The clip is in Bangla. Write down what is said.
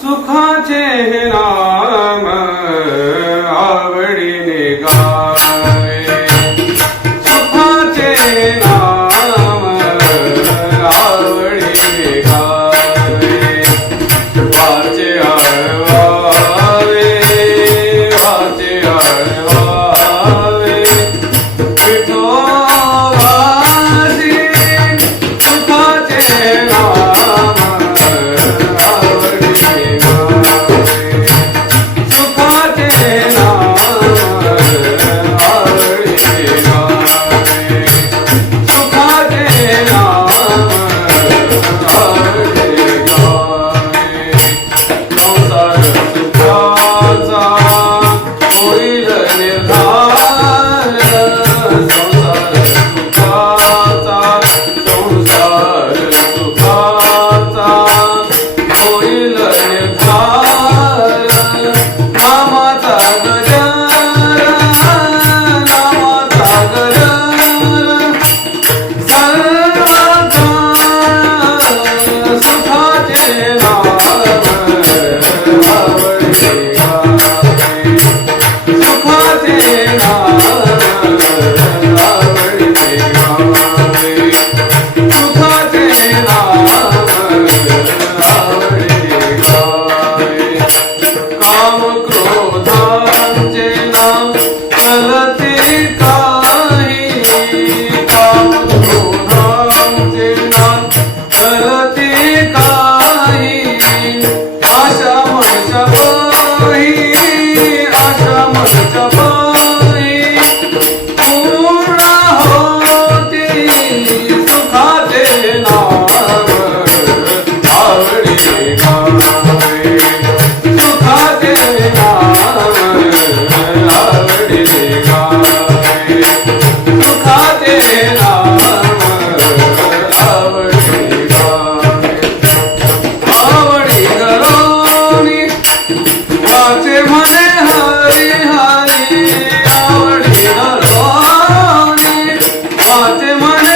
सुखाचे नाव Oi. নাচে মনে হরি হরি আমার হৃদয় নাচে মনে